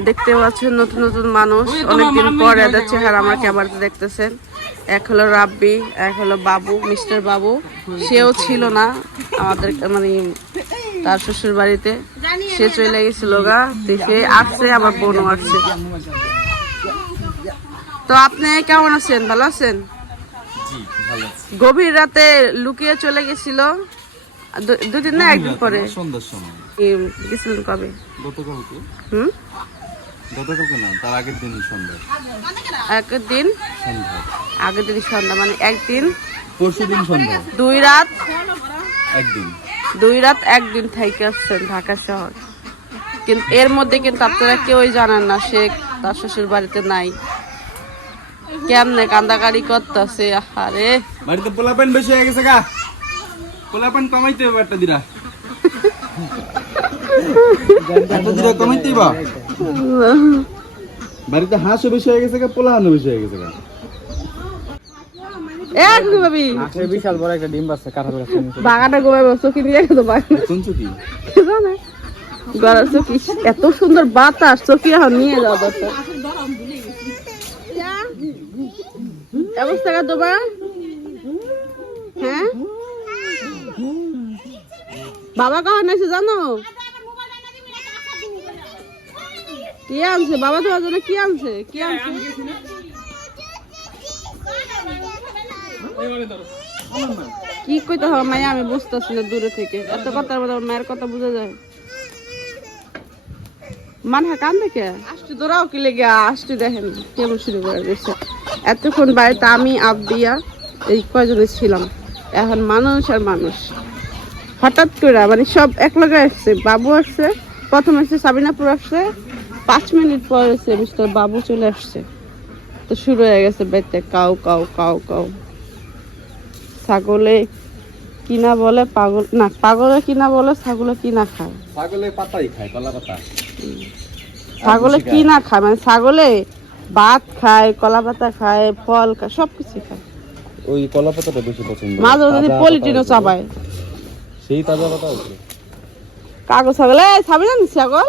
দেখতে পাচ্ছেন নতুন নতুন মানুষ। অনেকদিন পর এদের চেহারা আমার ক্যামেরাতে দেখতেছেন। এক হলো রাব্বি এক হলো বাবু মিস্টার বাবু। সেও ছিল না আমাদের মানে তার শ্বশুর বাড়িতে। সে চলে গেছিল গা তো সে আসছে আমার বোনও আসছে। তো আপনি কেমন আছেন? ভালো আছেন? গভীর রাতে লুকিয়ে চলে গেছিল। দু- দুদিন না একদিন পরে। সন্ধ্যার সময়। গেছিলেন কবে? গতকালকে। হুম? গতকালকে না তার আগের দিন সন্ধ্যা। একদিন? সন্ধ্যা। আগের দিন সন্ধ্যা মানে একদিন? পরশু দিন সন্ধ্যা। দুই রাত? একদিন। দুই রাত একদিন থেকে আসছেন ঢাকা শহর। কিন্তু এর মধ্যে কিন্তু আপনারা কেউই জানেন না সে তার শ্বশুর বাড়িতে নাই। কেমনে কান্দাকারি করতেছে আরে বাড়িতে পোলাপান বেশি হয়ে গেছে গা। পোলাপান কমাইতে হবে একটা দিরা। একটা দিরা কমাইতেই বা বাড়িতে হাঁসও বেশি হয়ে গেছে বেশি হয়ে গেছে এক ভাবি। বিশাল বড় একটা ডিম বাচ্চা কাঠা করে বাগাটা গোবাই চোখে নিয়ে গেছো বাগানে। শুনছো কি জানে গড়ার চোখি এত সুন্দর বাতাস চোখি এখন নিয়ে যাও দরকার। অবস্থা তোমার হ্যাঁ? বাবা কখন এসে জানো? কি আনছে? বাবা তোমার জন্য কি আনছে? কি আনছে? কি কইতে হবে মায়া? আমি বুঝতেছি না দূরে থেকে। এত কথার মধ্যে মায়ের কথা বোঝা যায়। মানহা কান দেখে আসতে তোরাও কি লেগে? আসতে দেখেন কেমন শুরু করে দিচ্ছে এতক্ষণ বাড়িতে আমি আব্বিয়া এই কয়জনে ছিলাম। এখন মানুষ আর মানুষ। হঠাৎ করে মানে সব এক লগে আসছে। বাবু আসছে প্রথম আসছে সাবিনাপুর আসছে। পাঁচ মিনিট পর এসে মিস্টার বাবু চলে আসছে। তো শুরু হয়ে গেছে বেতে কাউ কাউ কাউ কাউ। ছাগলে কিনা বলে পাগল না পাগলে কিনা বলে ছাগলে কিনা খায়। ছাগলে পাতাই খায় কলা পাতা। ছাগলে কি না খায় মানে ছাগলে ভাত খায় কলা পাতা খায় ফল খায় সব কিছু খায়। ওই কলা পাতাটা বেশি পছন্দ। মাঝে মাঝে পলিটিনও চাবায় সেই তাজা পাতা আছে। কাগজ ছাগল ছাবি জানিস ছাগল?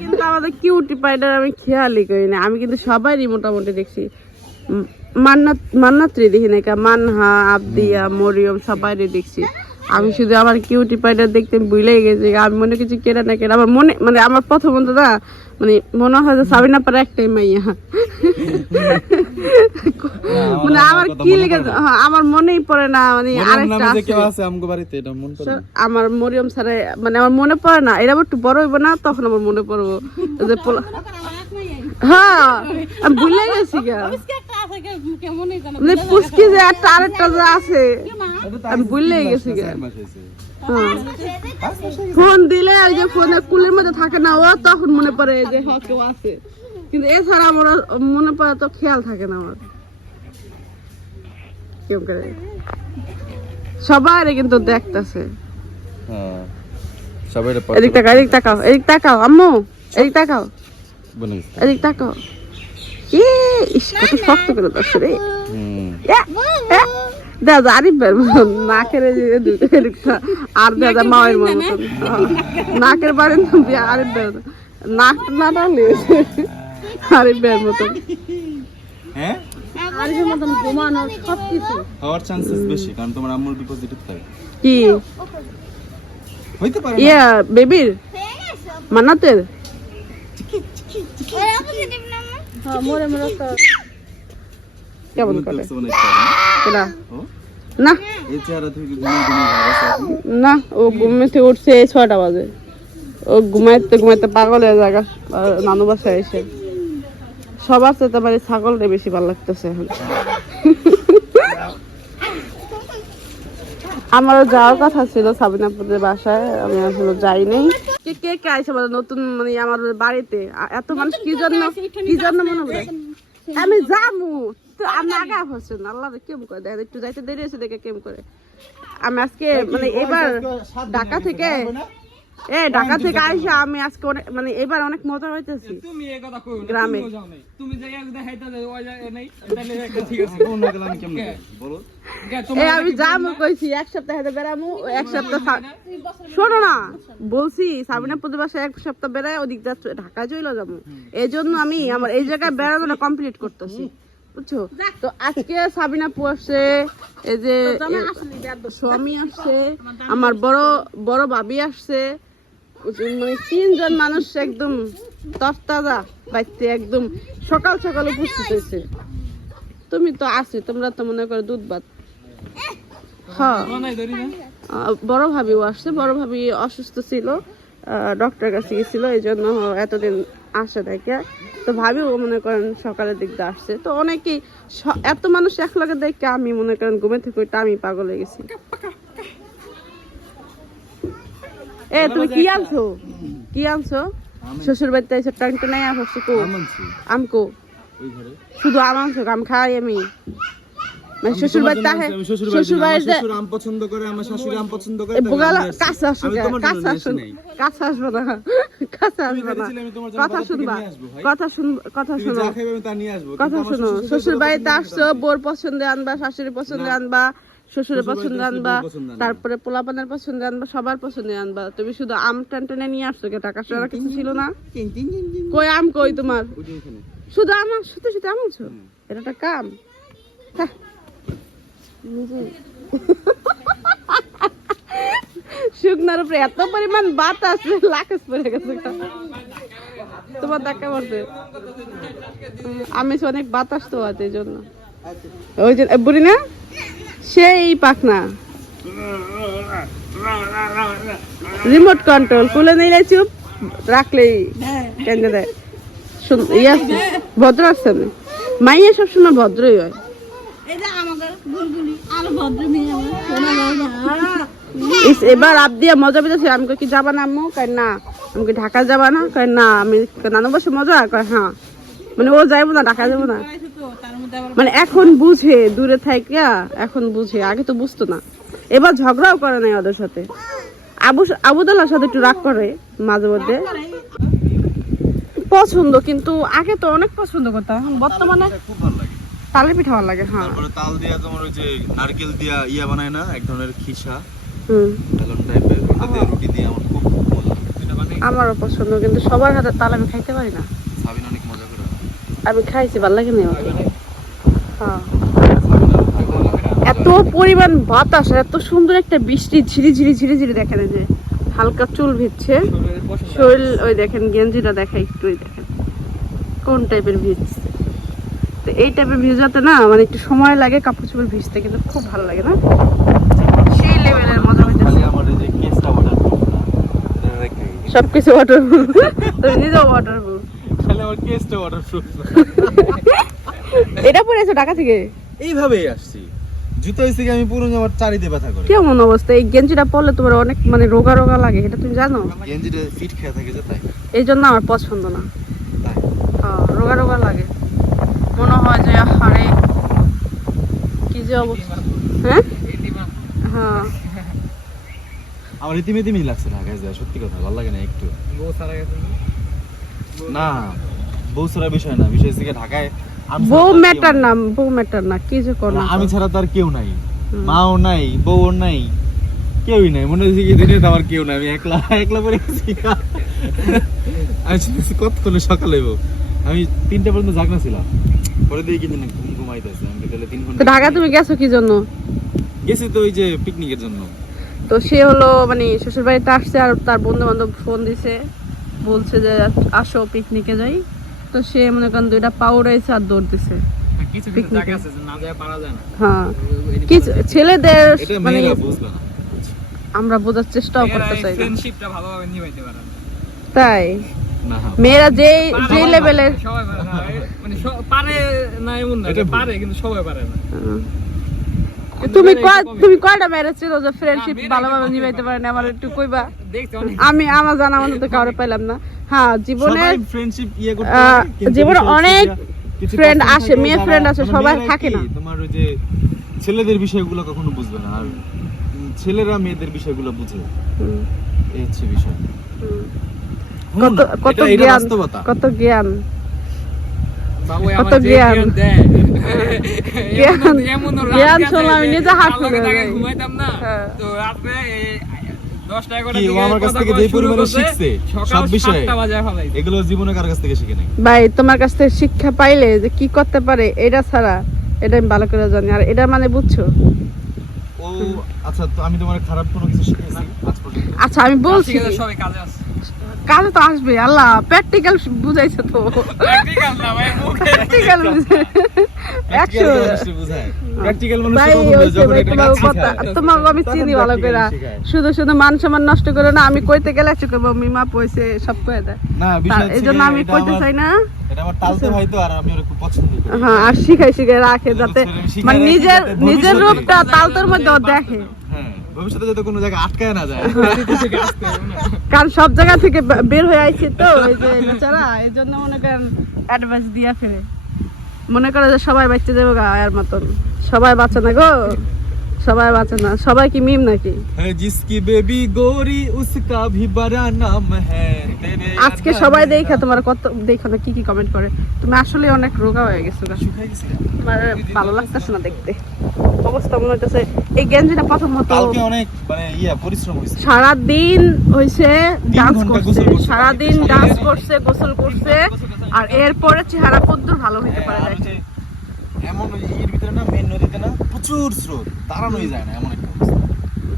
কিন্তু আমাদের কিউটি পাইডার আমি খেয়ালই করি না আমি কিন্তু সবারই মোটামুটি দেখছি। মান্নাত, মান্নাত্রি দেখি না মানহা আবদিয়া, মরিয়ম, সবাইরে দেখছি। আমি শুধু আমার কিউটি পাইডার দেখতে ভুলে গেছি। আমি মনে কিছু কেনা না কেনা আমার মনে মানে আমার প্রথমত না মানে মনে হয় যে সাবিনা পারে একটাই মাইয়া। মানে আমার কি লেগে হ্যাঁ, আমার মনেই পড়ে না মানে আরেকটা আছে। এটা মন আমার মরিয়ম স্যারে মানে আমার মনে পড়ে না এরা একটু বড় হইব না তখন আমার মনে পড়ব। যে হ্যাঁ আমি ভুলে গেছি গা। মানে পুচকি যে একটা আরেকটা যে আছে আমি ভুলে গেছি গা। হ্যাঁ। ফোন দিলে ওই যে ফোনে কুলের মধ্যে থাকে না ও তখন মনে পড়ে যে হ কেউ আছে। কিন্তু এছাড়া আমার মনে পড়ে তো খেয়াল থাকে না আমার। কেউ করে সবাই কিন্তু দেখতেছে। হ্যাঁ এদিক তাকাও এদিক তাকাও এদিক তাকাও আম্মু এদিক তাকাও। এদিক তাকাও। কি ইস কত শক্ত করে দশ রে। হুম দাদা আরিফ বের মতন নাকের যে দুটো এদিকটা আর দাদা মায়ের মতন। হ্যাঁ। নাকের বাড়ি আরিফ মতন। নাকটা না মতন। হ্যাঁ? আরিফের মতন ঘুমানো সব কিছু হওয়ার চান্সেস বেশি কারণ তোমার আম্মুর বি থাকে কি? হইতে পারে ইয়া বেবির? মান্নাতের? হ্যাঁ কেমন করে? না? বাজে। ও ঘুমাইতে ঘুমাইতে হয়ে সবার ছাগলটা বেশি ভালো লাগতেছে এখন। আমারও যাওয়ার কথা ছিল সাবিনাপুরের বাসায়, আমি আসলে যাই নাই। কে কে কে আইসে নতুন মানে আমার বাড়িতে? এত মানুষ কি জন্য কি জন্য মনে করে আমি যামু তো আমি আগে হচ্ছেন আল্লাহ কেম করে দেখেন একটু যাইতে দেরি আছে দেখে কেম করে। আমি আজকে মানে এবার ঢাকা থেকে এ ঢাকা থেকে আইসা আমি আজকে অনেক মানে এবার অনেক মজা হইতেছি। তুমি এই কথা কইও গ্রামে। তুমিও যাও নাই। তুমি যে এক দেখাইতা যে ওই নাই তাহলে ঠিক আছে কোন না গেলে আমি কেমনে বলো। গে, আমি যাব কইছি এক সপ্তাহ বেড়ামু এক সপ্তাহ শোনো না বলছি সাবিনা প্রতিবাসে এক সপ্তাহ বেড়ায় ওদিক যাচ্ছে ঢাকা চলে যাব। এই জন্য আমি আমার এই জায়গায় বেড়ানোটা কমপ্লিট করতেছি। বুঝছ? তো আজকে সাবিনা পু আসছে এই যে স্বামী আসছে আমার বড় বড় ভাবি আসছে। মানে তিনজন মানুষ একদম তরতাজা বাইতে একদম সকাল সকাল উপস্থিত হয়েছে। তুমি তো আছি তোমরা তো মনে করো দুধ ভাত। হ্যাঁ বড় ভাবিও আসছে বড় ভাবি অসুস্থ ছিল ডক্টর কাছে গেছিল এই জন্য এতদিন আসে দেখে তো ভাবিও মনে করেন সকালের দিক দিয়ে আসছে। তো অনেকেই এত মানুষ এক একলগে দেখে আমি মনে করেন ঘুমে থেকে ওইটা আমি পাগল হয়ে গেছি। এ তুমি কি আনছো? কি আনছো? শ্বশুর বাড়িতে এসে টাংটা নাই আমকো। শুধু আম আনছো আম খাই আমি। মানে আমি শ্বশুর বাড়িতে আহে। আমি শ্বশুর বাড়িতে আম পছন্দ করে আমার শাশুড়ি আম পছন্দ করে বোগালা আমি। কাছে আসো আমি কে? তোমার জন্য কাছে নিয়ে আসো আসি নাই। কাছে আসব না। কাছে আসব না। আমি কথা শুনবা? কথা শুন কথা শুনো। আমি কথা শুনো। শ্বশুর বাড়িতে আসছো বোর পছন্দে আনবা শাশুড়ি পছন্দে আনবা শ্বশুরের শ্বশুর পছন্দে আনবা। তারপরে পোলাপানের পছন্দ আনবা সবার পছন্দে আনবা। তুমি শুধু আম টান টেনে নিয়ে আসছো কে? টাকা সারা কিছু ছিল না? কই আম কই তোমার। শুধু আমার শুধু শুধু আম আনছো? এটা একটা কাম। হ্যাঁ। শুকনার উপরে এত পরিমাণ বাতাস লাকাস পড়ে গেছে তোমার দেখা পড়ছে আমি অনেক বাতাস তো আছে জন্য। ওই যে বুড়ি না? সেই পাখনা। রিমোট কন্ট্রোল খুলে নিলে চুপ, রাখলেই কেন দেয়। ইয়ে ভদ্র আসছে মাইয়া সবসময় ভদ্রই হয়। এবার মজা আমি কি যাবা না আম্মু? না। আমি কি ঢাকা যাবা না? না। আমি নানু বসে মজা? কয় হ্যাঁ। মানে ও না ঢাকা যাব না। মানে এখন বুঝে, দূরে থাকিয়া এখন বুঝে। আগে তো বুঝতো না। এবার ঝগড়াও করে নাই ওদের সাথে। আবু আবুদুল্লার সাথে একটু রাগ করে মাঝে মধ্যে। পছন্দ, কিন্তু আগে তো অনেক পছন্দ করতাম। বর্তমানে খুব ভালো তালের পিঠা ভালো লাগে হ্যাঁ। তারপরে তাল দিয়া তোমার ওই যে নারকেল দিয়া ইয়া বানায় না এক ধরনের খিসা হুম। বেলন টাইপের ওটা দিয়ে রুটি দিয়ে আমার খুব মজা লাগে। আমারও পছন্দ কিন্তু সবার হাতে তাল আমি খাইতে পারি না। সাবিনা অনেক মজা করে আমি খাইছি ভালো লাগে না আমার। হ্যাঁ। এত পরিমাণ বাতাস এত সুন্দর একটা বৃষ্টি ঝিরি ঝিরি ঝিরি ঝিরি দেখেন এই যে হালকা চুল ভিজছে। শরীর ওই দেখেন গেঞ্জিটা দেখাই একটু ওই দেখেন। কোন টাইপের ভিজছে? এই টাইপের ভিজাতে না মানে একটু সময় লাগে কাপড় চোপড় ভিজতে কিন্তু খুব ভালো লাগে না? সেই লেভেলের মজা হইতেছে। সবকিছু তুমি নিজেও আমার কেসটা। এটা পরেছো ঢাকা থেকে? এইভাবেই আসছি। জুতো কি আমি পুরো আমার চারিতে ব্যথা করে। কেমন অবস্থা? এই গেঞ্জিটা পরলে তোমার অনেক মানে রোগা রোগা লাগে এটা তুমি জানো? গেঞ্জিটা ফিট খেয়ে থাকে যে তাই। এই জন্য আমার পছন্দ না তাই হ্যাঁ, রোগা রোগা লাগে মনে হয় যে হারে কি যে অবস্থা হ্যাঁ? হ্যাঁ। আমার ইতিমে ইতিমেই লাগছে না গাইজ সত্যি কথা ভালো লাগে না একটু। না? বউ ছাড়া বিষয় না বিষয় হচ্ছে কি ঢাকায় আমি ছাড়া বউ তো আর কেউ ম্যাটার নাই। না বউ ম্যাটার না কি যে কর না আমি ছাড়া তো আর কেউ নাই। মাও নাই বউ নাই কেউই নাই মনে হচ্ছে কি দুনিয়াতে আমার কেউ নাই আমি একলা একলা পরে গেছি আমি শুনেছি কতক্ষণে সকালে হইব। আমি তিনটা পর্যন্ত জাগনা ছিলাম পরে দিয়ে কিন্তু ঘুম ঘুমাইতেছে আমি বিকেলে তিন তো ঢাকা তুমি গেছো কি জন্য? গেছি তো ওই যে পিকনিকের জন্য। তো সে হলো মানে শ্বশুর বাড়িতে আসছে আর তার বন্ধু বান্ধব ফোন দিছে বলছে যে আসো পিকনিকে যাই। তো সে মনে করেন দুইটা পাউডাইছে আর দৌড় দিছে। কিছু কিছু হ্যাঁ। কিছু ছেলেদের মানে আমরা বোঝার চেষ্টাও করতে চাই। তাই? মেয়েরা যে যে লেভেলের পারে না। মানে পারে না এমন না পারে কিন্তু সবাই পারে না। তুমি। তুমি কয়টা ম্যারেজ ছিল যে ফ্রেন্ডশিপ ভালোভাবে নিভাইতে পারেন? আমার একটু কইবা। আমি আমার জানা মতো তো কাউরে পাইলাম না। হ্যাঁ জীবনে ফ্রেন্ডশিপ ইয়ে করতে জীবনে অনেক কিছু আসে, মেয়ে friend আসে, মানে সবাই থাকে না। তোমার ওই যে ছেলেদের বিষয়গুলো কখনো বুঝবে না। আর ছেলেরা মেয়েদের বিষয়গুলো বুঝে। এই হচ্ছে বিষয়। কত জ্ঞান কত জ্ঞান? কত আমি নিজে হাত। ঘুমাইতাম না হ্যাঁ। তো ভাই তোমার কাছ থেকে শিক্ষা পাইলে যে কি করতে পারে এটা ছাড়া এটা আমি ভালো করে জানি। আর এটা মানে বুঝছ? আচ্ছা আমি তোমার খারাপ কোনো কিছু শিখেছি? আচ্ছা আমি বলছি সবাই কাজে আছে। কাজে তো আসবে আল্লাহ প্র্যাকটিক্যাল বুঝাইছে তো। প্র্যাকটিক্যাল তোমাকে আমি চিনি ভালো করে। শুধু শুধু মান সম্মান নষ্ট করো না আমি কইতে গেলে একটু মিমা পয়সে সব কয়ে দেয়। এই জন্য আমি কইতে চাই না। এটা আমার তালতে ভাই তো আর আমি ওর খুব পছন্দ করি। হ্যাঁ আর শিখাই শিখাই রাখে যাতে মানে নিজের নিজের রূপটা তালতোর মধ্যে দেখে। ভবিষ্যতে যাতে কোনো জায়গায় আটকায় না যায়। কারণ সব জায়গা থেকে বের হয়ে আইছে তো এই যে বেচারা, এই জন্য মনে করেন অ্যাডভাইস দিয়া ফেলে মনে করে যে সবাই বাচ্চা যাবে গা আয়ার মতন। সবাই বাঁচে না গো। সবাই বাঁচে না। সবাই কি মিম নাকি? হ্যাঁ, জিসকি বেবি গোরি উসকা ভি বড়া নাম হ্যাঁ, আজকে সবাই দেখে তোমার কত দেখো না কি কি কমেন্ট করে? তুমি আসলে অনেক রোগা হয়ে গেছো তোমার ভালো লাগতেছে না দেখতে। অবস্থা মনে হচ্ছে এই গেঞ্জিটা প্রথম মতো কালকে অনেক মানে ইয়া পরিশ্রম হইছে। সারা দিন হইছে ডান্স করছে সারা দিন ডান্স করছে গোসল করছে আর এরপরে চেহারা কদ্দুর ভালো হইতে হ্যাঁ, পারে এমন এর ভিতরে না মেন নদীতে না প্রচুর স্রোত দাঁড়ানোই যায় না এমন একটা অবস্থা।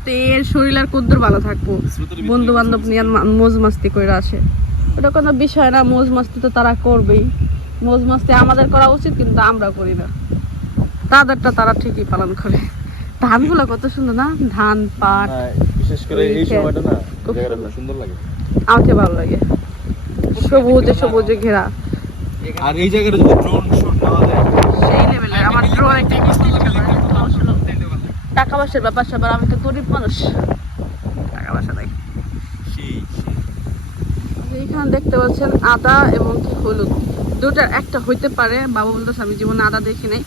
তো এর শরীর আর কদ্দুর ভালো থাকব। বন্ধু বান্ধব নিয়ে মৌজ মাস্তি করে আসে। ওটা কোনো বিষয় না মৌজ মাস্তি তো তারা করবেই। মৌজ মাস্তি আমাদের করা উচিত কিন্তু আমরা করি না। তাদেরটা তারা ঠিকই পালন করে। ধানগুলো কত সুন্দর না? ধান পাট বিশেষ করে এই সময়টা না। সুন্দর লাগে। আমাকে ভালো লাগে। সবুজে সবুজে ঘেরা। আর এই জায়গাটা যদি ড্রোন শুট নেওয়া যায় সেই লেভেলের আমার ড্রোন একটা পছন্দ করে। সমস্যা নেই। টাকা ব্যাপার স্যাপার আমি তো গরিব মানুষ। টাকা পয়সা নাই। এইখানে দেখতে পাচ্ছেন আদা এবং কি হলুদ। দুটার একটা হইতে পারে বাবা বলতেছে আমি জীবনে আদা দেখি নাই।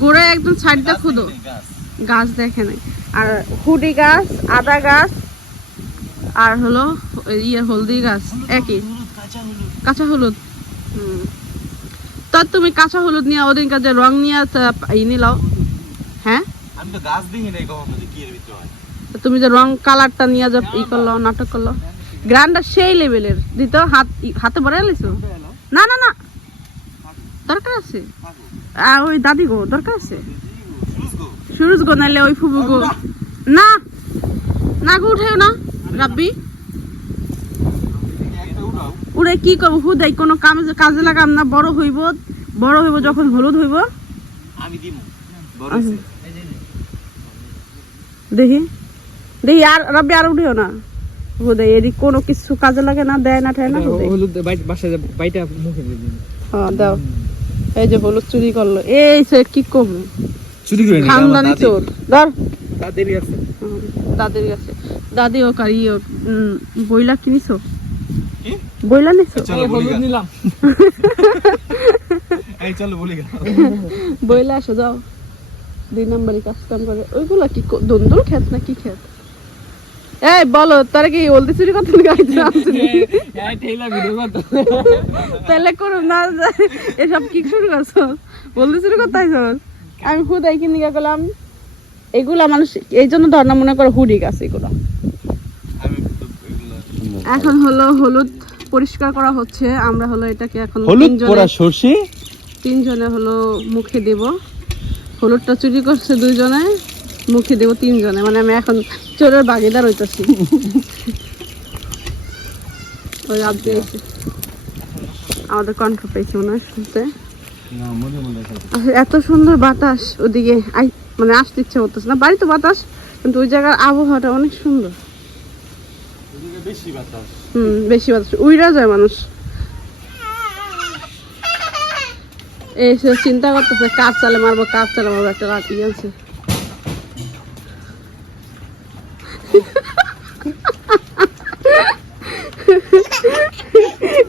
গোড়ায় একদম সাইডটা খুদো। গাছ। দেখে নাই। আর হুডি গাছ আদা গাছ আর হলো ইয়ে হলদি গাছ একই। কাঁচা হলুদ। কাঁচা হলুদ। হুম। তো তুমি কাঁচা হলুদ নিয়ে ওদিন কাজে রং নিয়ে ই নিলাও। গাছ দেখি নাই কখনো যে কি এর ভিতরে হয়? তুমি যে রং কালারটা নিয়ে যা ই করল নাটক করল। গ্রান্ডটা সেই লেভেলের দিত হাত হাতে ভরে লিছো না না না। দরকার আছে। আ, ওই দাদি গো দরকার আছে। সুরজ গো, নাইলে ওই ফুবু গো। না। না গো উঠেও না রাব্বি। উড়ে কি করব হুদাই কোনো কামে কাজে লাগাম না বড় হইব বড় হইব যখন হলুদ হইব। আমি দিমু। দেখি। দেখি আর রাব্বি আর উঠেও না। হুদাই এদিক কোনো কিছু কাজে লাগে না দেয় না ঠায় না হলুদ বাসায় বাইটা মুখে দিয়ে হ্যাঁ দাও। এই যে হলুদ চুরি করল। এই সে কি কম চুরি করে খানদানি চোর। ধর। আছে। হুম, দাদির কাছে। দাদি ও কারি ও উম, বইলা কিনিছো? কি? বইলা নিছো? চলো হলুদ নিলাম। এই চলো বলি গা। বইলা আসো যাও। দুই নম্বরই কাজ কাম করে। ওইগুলা কি দন্দুল খেত না কি খেত এই বলো তারা কি হলদি চুরি করতে গাইছে। তাহলে করো না। এসব কি শুরু করছ? হলদি চুরি করতে আইছো? আমি হুদাই কিনে গিয়ে গেলাম। এগুলা মানুষ এই জন্য ধর না মনে করো হুডি গাছ এগুলা। এখন হলো হলুদ পরিষ্কার করা হচ্ছে। আমরা হলো এটাকে এখন হলুদ পোড়া সর্ষে? তিনজনে হলো মুখে দেব। হলুদটা চুরি করছে দুইজনে মুখে দেব তিনজনে। মানে আমি এখন চোরের বাগিদার হইতেছি। ওই আমাদের কণ্ঠ পেয়েছি মনে হয় শুনতে। এত সুন্দর বাতাস ওদিকে। মানে আসতে ইচ্ছে করতেছে না। বাড়িতে বাতাস কিন্তু ওই জায়গার আবহাওয়াটা অনেক সুন্দর। বেশি বাতাস। হুম বেশি বাতাস। উইরা যায় মানুষ। এই চিন্তা করতেছে কাজ চালে মারবো কাজ চালে মারবো একটা রাতি আছে।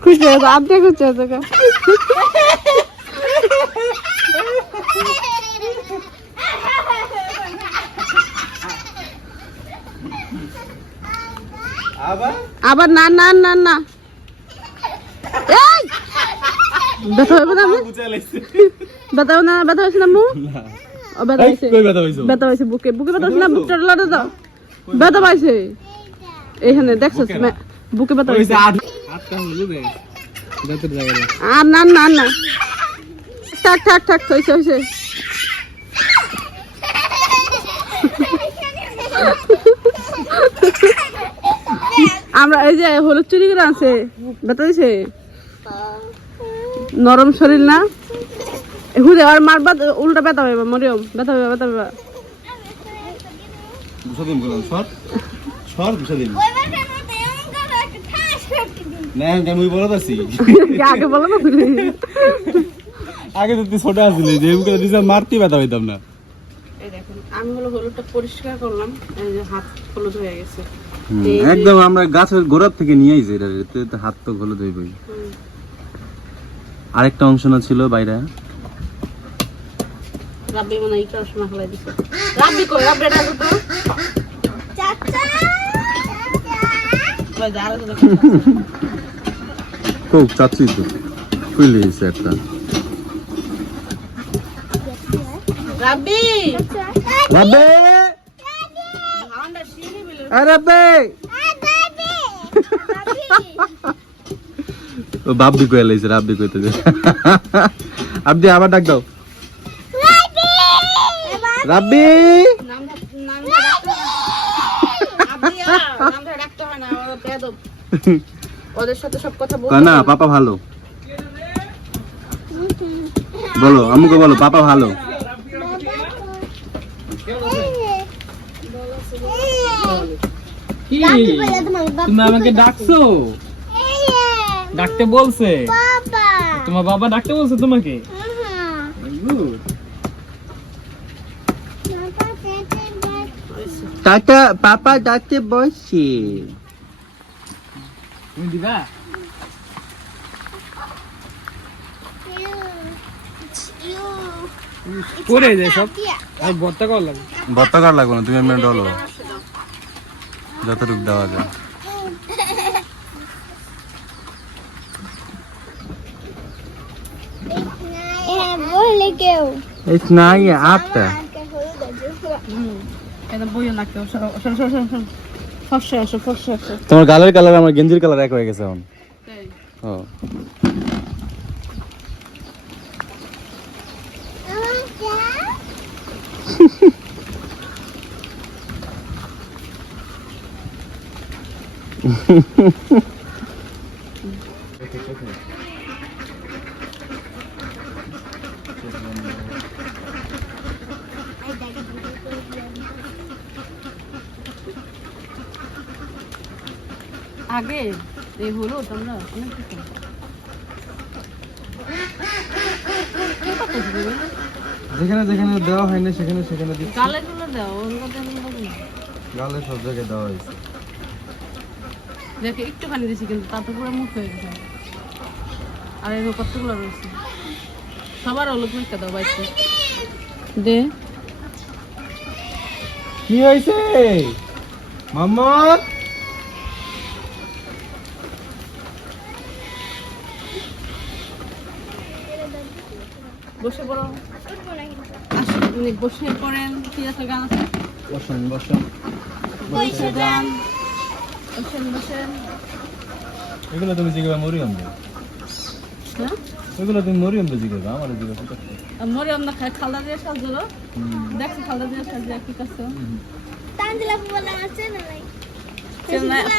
খুশি আর্ধেক খুশি আবার না না না না। এই! ব্যথা হবে না ব্যথা না? ব্যথা হয়েছে না মু ও ব্যথা হয়েছে কই ব্যথা হইছো বুকে। বুকে ব্যথা হয়েছে না বুকটা লড়ে দাও। ব্যথা পাইছে। এইখানে দেখছ? বুকে? ব্যথা হয়েছে আর না না না। থাক থাক থাক হয়েছে হয়েছে আমরা এই যে হলুদ চুরি করে আছে ব্যথা হয়েছে নরম শরীর না? হুদে আর মারবা উল্টা ব্যথা হবে মরিয়ম। ব্যথা হবে ব্যথা হবে বুঝা দিন বললাম সর। সর বুঝা দিন না কেন মুই বলত আগে বলো না তুমি আগে তো তুই ছোট আসলি যে মুখে দিছে মারতে ব্যথা হইতাম না। এই দেখুন আমি হলো হলুদটা পরিষ্কার করলাম এই যে হাত হলুদ হয়ে গেছে। একদম আমরা গাছের গোড়ার থেকে নিয়ে আইছি এটা হাত তো হলুদ হইবই। আরেকটা অংশ না ছিল বাইরে। রাব্বি মনে হয় এই সময় দিছে। রাব্বি কই? রাব্বি ডাকো তো। ওই যে আরও। খুব চাচ্ছি তো খুলে দিছে একটা? রাব্বি! রাব্বে! ভান্ডা শিরি আরে রাব্বে! ও বাব্বি কই লাইছে রাব্বি কইতে দে আব্দি, আবার ডাক দাও। রাব্বি। ওদের সাথে সব কথা না। পাপা ভালো। বলো আমাকে বলো, পাপা ভালো। আমাকে ডাকছো? ডাকতে বলছে। তোমার বাবা ডাকতে বলছে তোমাকে. টাটা পাপা ডাকতে বসছে তুমি দিবা? করে যায় সব আর ভর্তা কার লাগবে না তুমি এমনি ডলো। যতটুকু দেওয়া যায়। It's not yet after. কেউ আসো তোমার গালের কালার আমার গেঞ্জির কালার এক হয়ে গেছে এখন। তাই। ও। আগে এই হলো তোমরা অনেক কিছু যেখানে যেখানে দেওয়া হয় না সেখানে সেখানে দিচ্ছি। গালে গুলো দাও দেন গালে সব জায়গায় দেওয়া হয়েছে। দেখে একটুখানি দিছি কিন্তু তাতে পুরো মুখ হয়ে গেছে। আর এর কতগুলো রয়েছে? সবার হলুদ মেখে দাও বাইতে দে। কি হয়েছে? মাম্মা? বসে পড়ো। আসুন, বসে পড়েন। কি আছে গান আছে? বসন বসন। বসে যান। বসেন বসেন। এগুলো তুমি জিজ্ঞাসা মরিয়ম হ্যাঁ? এগুলো তুমি মরিয়ম দে জিজ্ঞাসা আমার জিজ্ঞাসা আর মরে আমরা খাই খালদা দিয়ে সাজলো। দেখছি খালদা দিয়ে সাজে কি কাছে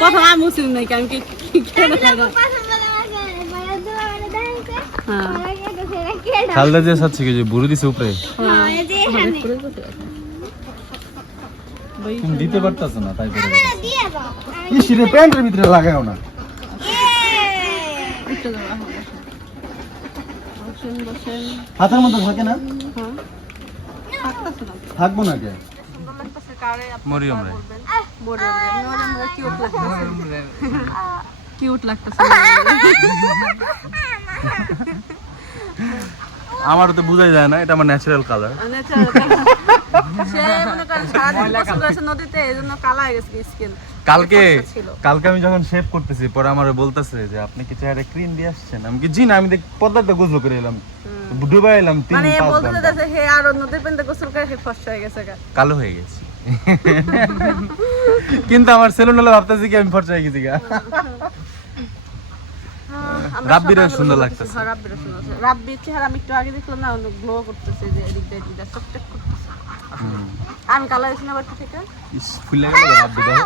প্রথম আমি মুসলিম নাই কারণ কি কি খেয়ে খাই না হ্যাঁ খালদা দিয়ে সাচ্ছে কি যে বুড়ো দিছে উপরে? তুমি দিতে পারতাছো না তাই করে কি সিরে প্যান্টের ভিতরে লাগাও না। হ্যাঁ, হাতের মতো থাকে না? হ্যাঁ থাকব না কে? মরিয়ম রে বলবেন মরিয়ম রে মরিয়ম রে কিউট লাগতেছে। কিউট লাগতেছে। আমার তো বোঝাই যায় না এটা আমার ন্যাচারাল কালার কালকে কালকে আমি যখন শেভ করতেছি পরে আমার বলতেছে যে আপনি কি চেহারা ক্রিম দিয়ে আসছেন? আমি কি জি না আমি দেখ পদ্মাতে গোসল করে এলাম। ডুবাই এলাম তিন মানে বলতে হে আর নদীর পেন্তে গোসল করে হে ফর্সা হয়ে গেছে কালো হয়ে গেছি। কিন্তু আমার সেলুন হলে ভাবতেছি কি আমি ফর্সা হয়ে গেছি রাব্বিরও সকালে সুন্দর লাগতেছে। হ্যাঁ, রাব্বিরও সুন্দর রাব্বির চেহারা আমি একটু আগে দেখলাম না গ্লো করতেছে যে এদিক দিয়ে এদিক দিয়ে চকচক করতেছে। আমি কালো হয়েছি না বাড়ি থেকে। ইস, ফুলে গেল রাব্বি দাও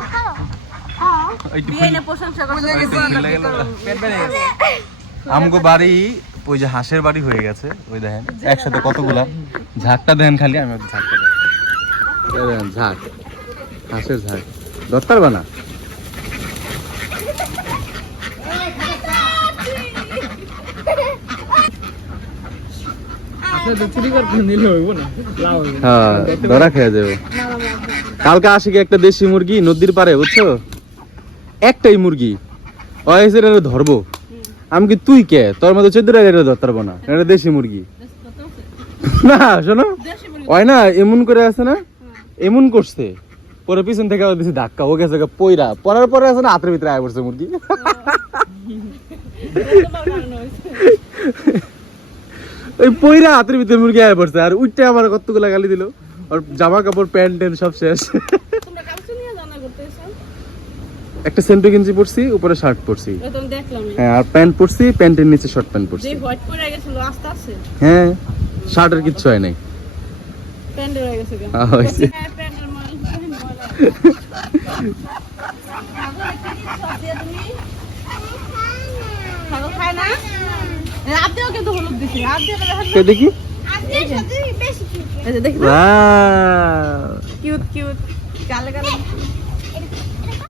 হ্যাঁ এই বিয়ে এনে প্রশংসা করছে। এই ফুলে গেল আমগো বাড়ি ওই যে হাঁসের বাড়ি হয়ে গেছে ওই দেখেন একসাথে কতগুলা। ঝাঁকটা দেন খালি আমি ঝাঁকটা দেন দেখেন ঝাঁক হাঁসের ঝাঁক দত্তার বানা চুরি করতে নিলে হইব না লাভ হইব হ্যাঁ ধরা খেয়ে যাবে কালকে আসি একটা দেশি মুরগি নদীর পারে বুঝছ? একটাই মুরগি। ওয়াইসে এটা ধরবো। আমি কি তুই কে? তোর মধ্যে চোদ্দ টাকা এটা ধরতে পারব না। এটা দেশি মুরগি। না শোনো। ওই না এমন করে আছে না এমন করছে। পরে পিছন থেকে আবার দিছে ধাক্কা। ও গেছে গা পইরা। পরার পরে আছে না হাতের ভিতরে আয় পড়ছে মুরগি। ওই পইরা হাতের ভিতরে মুরগি আয় পড়ছে আর উঠতে আমার কতগুলা গালি দিল আর জামা কাপড় প্যান্ট ট্যান্ট সব শেষ একটা সেন্টু গেঞ্জি পরছি উপরে শার্ট পরছি হ্যাঁ আর প্যান্ট পরছি প্যান্টের নিচে শর্ট প্যান্ট পরছি হ্যাঁ শার্টের কিচ্ছু হয় নাই হয়ে হ্যাঁ। হ্যাঁ, খায় না রাত দিয়েও কিন্তু হলুদ দিছে রাত দিয়ে দেখেন কে দেখি। এই যে। দেখি Wow! কিউট কিউট কালে কালে।